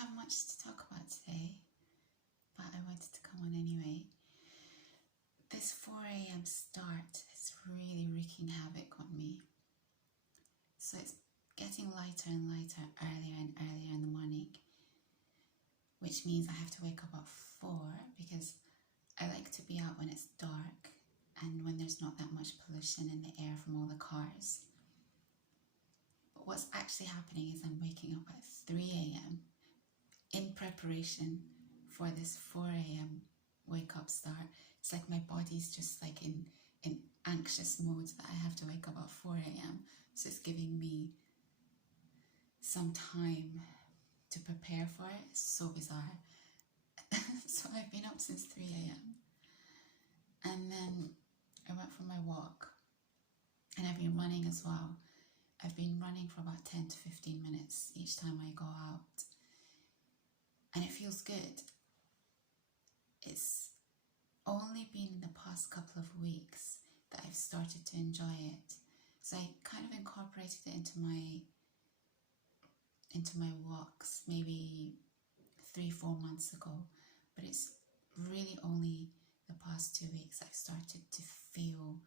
have much to talk about today, but I wanted to come on anyway. This 4 a.m. start is really wreaking havoc on me. So it's getting lighter and lighter, earlier and earlier in the morning, which means I have to wake up at 4 because I like to be out when it's dark and when there's not that much pollution in the air from all the cars. But what's actually happening is I'm waking up at 3 a.m. in preparation for this 4 a.m. wake up start. It's like my body's just like in anxious mode that I have to wake up at 4 a.m. So it's giving me some time to prepare for it. It's so bizarre. So I've been up since 3 a.m. and then I went for my walk and I've been running as well. I've been running for about 10 to 15 minutes each time I go out and it feels good. It's only been in the past couple of weeks that I've started to enjoy it. So I kind of incorporated it into my walks maybe 3-4 months ago, but it's really only the past 2 weeks I've started to feel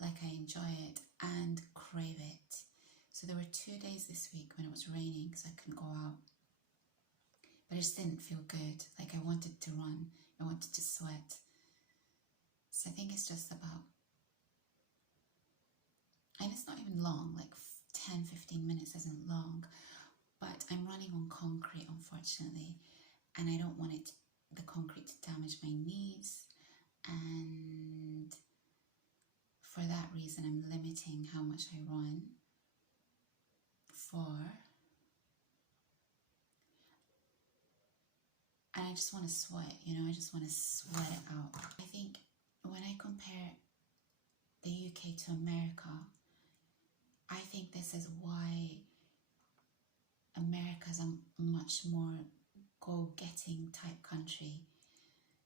like I enjoy it and crave it. So there were 2 days this week when it was raining because I couldn't go out, but it just didn't feel good. Like I wanted to run, I wanted to sweat. So I think it's just about, and it's not even long, like 10-15 minutes isn't long, but I'm running on concrete unfortunately, and I don't want the concrete to damage my knees, and for that reason I'm limiting how much I run for, and I just want to sweat, I just want to sweat it out. I think when I compare the UK to America, I think this is why America's a much more go-getting type country.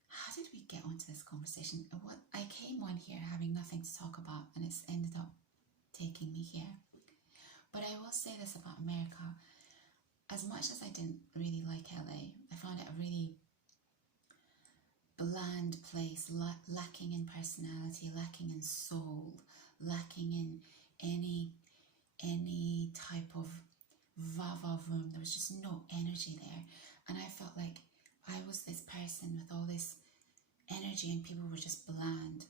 How did we get onto this conversation? I came on here having nothing to talk about and it's ended up taking me here. But I will say this about America. As much as I didn't really like LA, I found it a really bland place, lacking in personality, lacking in soul, lacking in any type of va-va-voom. There was just no energy there, and I felt like I was this person with all this energy and people were just bland,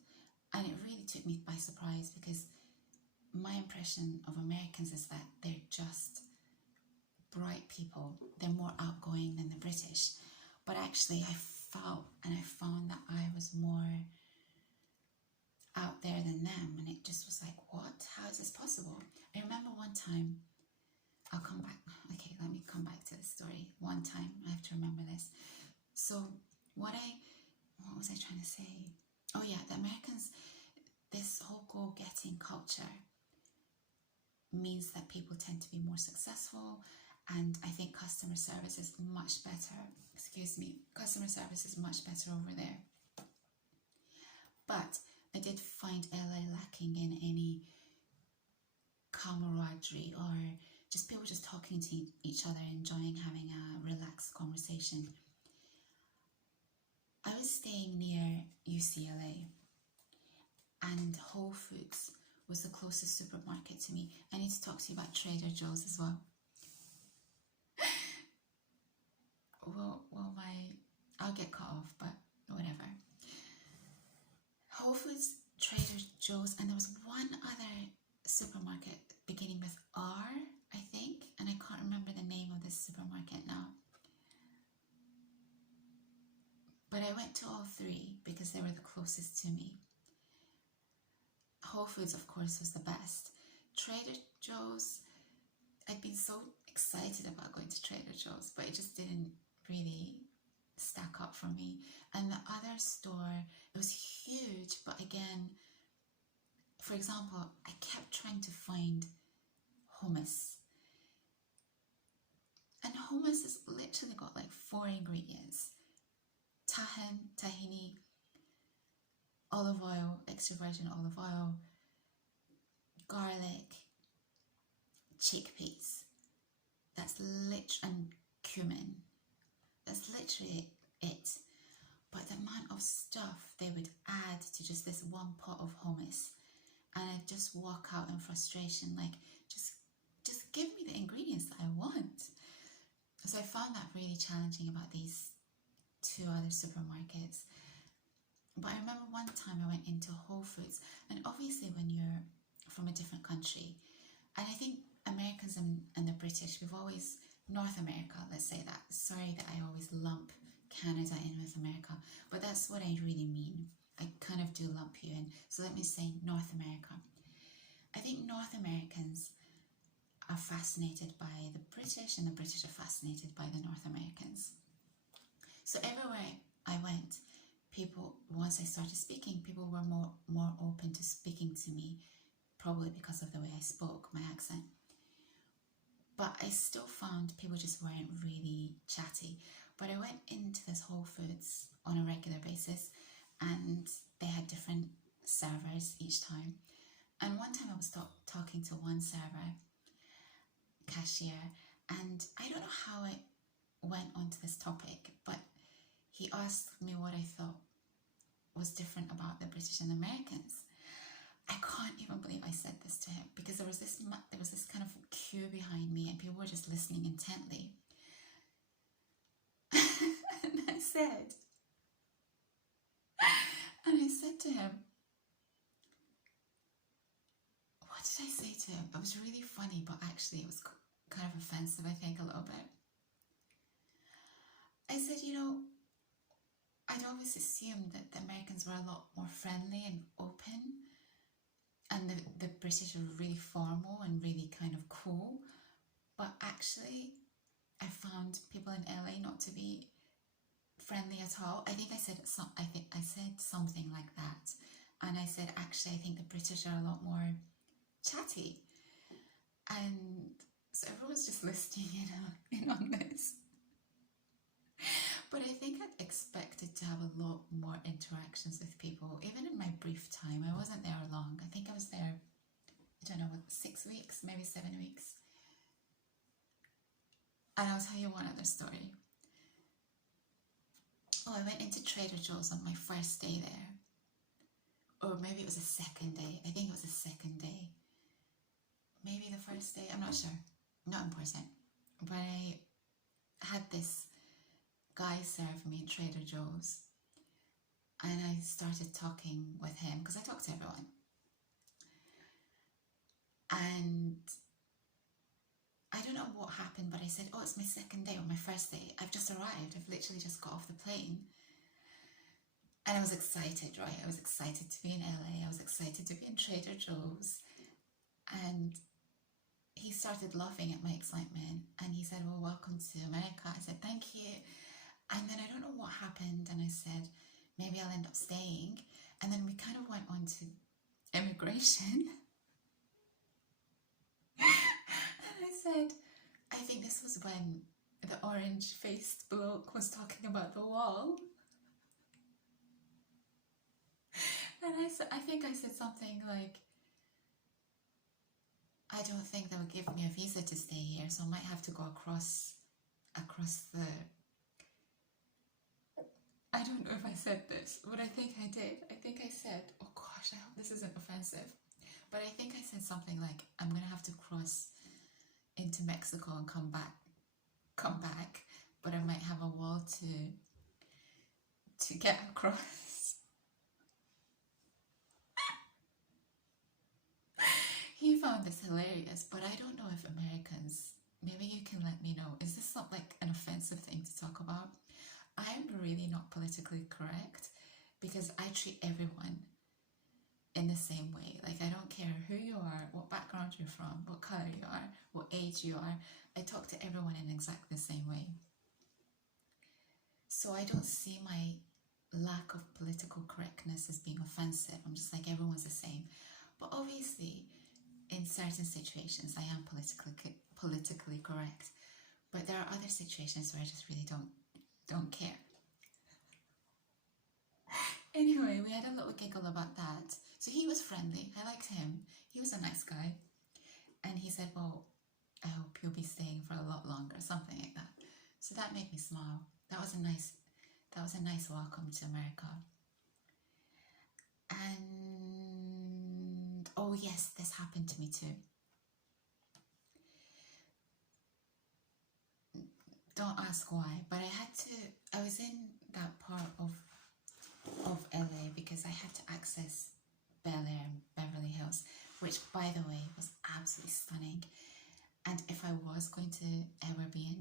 and it really took me by surprise because my impression of Americans is that they're just bright people. They're more outgoing than the British, but actually I found that I was more out there than them, and it just was like, what? How is this possible? I remember one time, I'll come back. Okay, let me come back to the story. One time, I have to remember this. So what was I trying to say? Oh yeah, the Americans, this whole go-getting culture means that people tend to be more successful, and I think customer service is much better. Customer service is much better over there. But I did find LA lacking in any camaraderie or just people just talking to each other, enjoying having a relaxed conversation. I was staying near UCLA and Whole Foods was the closest supermarket to me. I need to talk to you about Trader Joe's as well. I'll get cut off, but whatever. Whole Foods, Trader Joe's, and there was one other supermarket beginning with R, I think, and I can't remember the name of this supermarket now. But I went to all three because they were the closest to me. Whole Foods, of course, was the best. Trader Joe's, I'd been so excited about going to Trader Joe's, but it just didn't really stack up for me. And the other store, it was huge, but again, for example, I kept trying to find hummus. And hummus has literally got like 4 ingredients. Tahini, olive oil, extra virgin olive oil, garlic, chickpeas. That's literally, and cumin. That's literally it. But the amount of stuff they would add to just this one pot of hummus, and I'd just walk out in frustration, like, just give me the ingredients that I want. So I found that really challenging about these two other supermarkets. But I remember one time I went into Whole Foods, and obviously when you're from a different country, and I think Americans and the British, we've always, North America, let's say that. Sorry that I always lump Canada in with America, but that's what I really mean. I kind of do lump you in. So let me say North America. I think North Americans are fascinated by the British, and the British are fascinated by the North Americans. So everywhere I went, people, once I started speaking, people were more open to speaking to me, probably because of the way I spoke, my accent. But I still found people just weren't really chatty. But I went into this Whole Foods on a regular basis, and they had different servers each time. And one time I was talking to one server, cashier, and I don't know how I went onto this topic, but he asked me what I thought was different about the British and Americans. I can't even believe I said this to him, because there was this kind of queue behind me, and people were just listening intently. And I said to him, what did I say to him? It was really funny, but actually it was kind of offensive, I think, a little bit. I said, I'd always assumed that the Americans were a lot more friendly and open, and the British are really formal and really kind of cool. But actually, I found people in LA not to be friendly at all. I think I said something like that, and I said, actually, I think the British are a lot more chatty, and so everyone's just listening in on this. But I think I'd expected to have a lot more interactions with people, even in my brief time. I wasn't there long. I think I was there, I don't know, 6 weeks, maybe 7 weeks. And I'll tell you one other story. I went into Trader Joe's on my first day there. Or maybe it was the second day. I think it was the second day. Maybe the first day, I'm not sure. Not important. But I had this guy serve me in Trader Joe's, and I started talking with him, because I talk to everyone. And I don't know what happened, but I said, it's my second day or my first day. I've just arrived. I've literally just got off the plane. And I was excited, right? I was excited to be in LA. I was excited to be in Trader Joe's. And he started laughing at my excitement, and he said, well, welcome to America. I said, thank you. And then I don't know what happened, and I said, maybe I'll end up staying. And then we kind of went on to immigration. And I said, I think this was when the orange-faced bloke was talking about the wall. And I think I said something like, I don't think they would give me a visa to stay here, so I might have to go across the... I don't know if I said this, but I think I did. I think I said, oh gosh, I hope this isn't offensive. But I think I said something like, I'm going to have to cross into Mexico and come back, but I might have a wall to get across. He found this hilarious, but I don't know if Americans, maybe you can let me know, is this not like an offensive thing to talk about? I'm really not politically correct, because I treat everyone in the same way. Like, I don't care who you are, what background you're from, what colour you are, what age you are. I talk to everyone in exactly the same way. So I don't see my lack of political correctness as being offensive. I'm just like, everyone's the same. But obviously, in certain situations, I am politically correct. But there are other situations where I just really don't care. Anyway, we had a little giggle about that. So he was friendly. I liked him. He was a nice guy. And he said, well, I hope you'll be staying for a lot longer, something like that. So that made me smile. That was a nice welcome to America. And oh yes, this happened to me too. Don't ask why, but I was in that part of LA because I had to access Bel Air and Beverly Hills, which by the way was absolutely stunning. And if I was going to ever be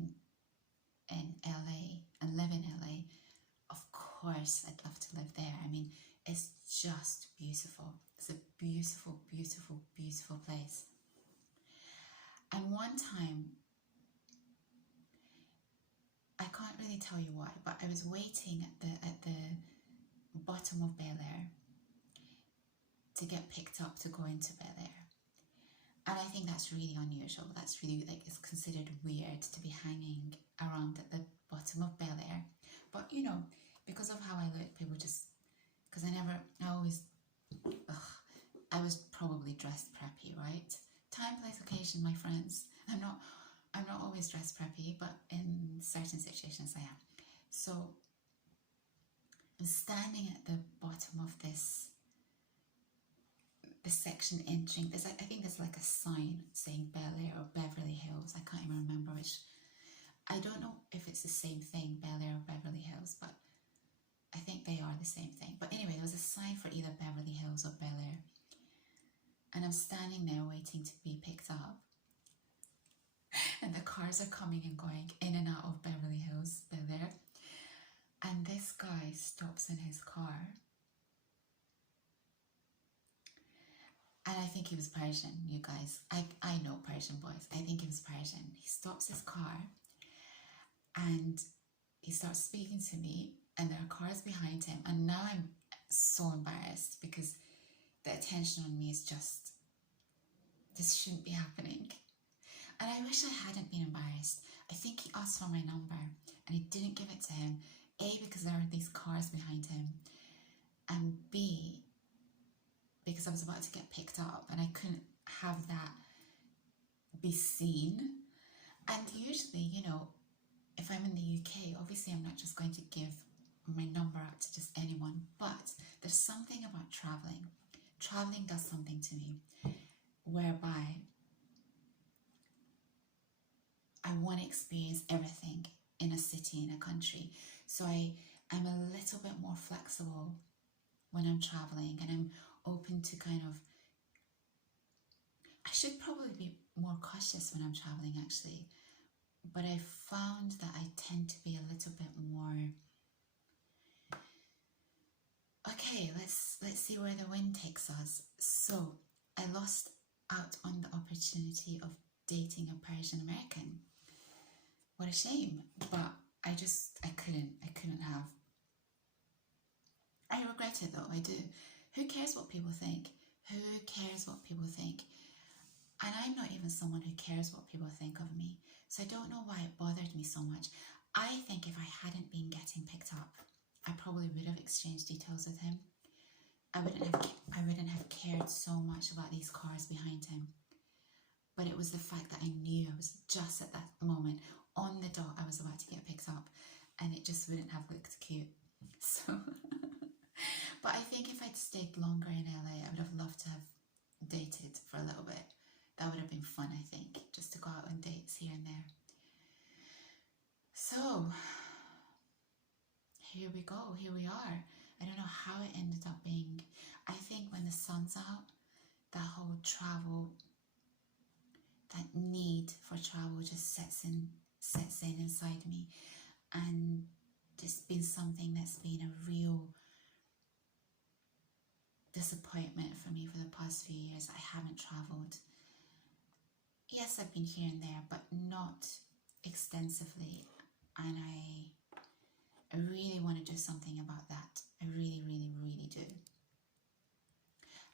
in LA and live in LA, of course I'd love to live there. I mean, it's just beautiful. It's a beautiful, beautiful, beautiful place. And one time, I can't really tell you why, but I was waiting at the bottom of Bel Air to get picked up to go into Bel Air. And I think that's really unusual. That's really, like, it's considered weird to be hanging around at the bottom of Bel Air. But, you know, because of how I look, people just, because I was probably dressed preppy, right? Time, place, occasion, my friends. I'm not always dressed preppy, but in certain situations I am. So I'm standing at the bottom of this section entering. I think there's like a sign saying Bel Air or Beverly Hills. I can't even remember which. I don't know if it's the same thing, Bel Air or Beverly Hills, but I think they are the same thing. But anyway, there was a sign for either Beverly Hills or Bel Air. And I'm standing there waiting to be picked up. And the cars are coming and going in and out of Beverly Hills, Bel Air. And this guy stops in his car. And I think he was Persian, you guys. I know Persian boys. I think he was Persian. He stops his car and he starts speaking to me, and there are cars behind him. And now I'm so embarrassed because the attention on me is just, this shouldn't be happening. And I wish I hadn't been embarrassed. I think he asked for my number and I didn't give it to him. A, because there are these cars behind him, and B, because I was about to get picked up and I couldn't have that be seen. And usually, you know, if I'm in the UK, obviously I'm not just going to give my number out to just anyone, but there's something about traveling. Traveling does something to me whereby I want to experience everything in a city, in a country. So I'm a little bit more flexible when I'm traveling, and I'm open to kind of, I should probably be more cautious when I'm traveling actually, but I found that I tend to be a little bit more, okay, let's see where the wind takes us. So I lost out on the opportunity of dating a Persian American. What a shame, but I couldn't have. I regret it though, I do. Who cares what people think? Who cares what people think? And I'm not even someone who cares what people think of me. So I don't know why it bothered me so much. I think if I hadn't been getting picked up, I probably would have exchanged details with him. I wouldn't have cared so much about these cars behind him. But it was the fact that I knew I was just at that moment, on the dot, I was about to get picked up, and it just wouldn't have looked cute. So, but I think if I'd stayed longer in LA, I would have loved to have dated for a little bit. That would have been fun, I think, just to go out on dates here and there. So, here we go, here we are. I don't know how it ended up being. I think when the sun's out, that whole travel, that need for travel just sets in inside me, and it's been something that's been a real disappointment for me for the past few years. I haven't travelled. Yes, I've been here and there, but not extensively, and I really want to do something about that. I really, really, really do.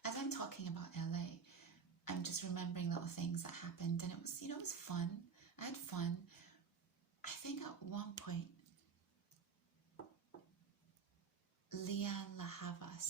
As I'm talking about LA, I'm just remembering little things that happened, and it was, you know, it was fun. I had fun. I think at one point, Leanne La Havas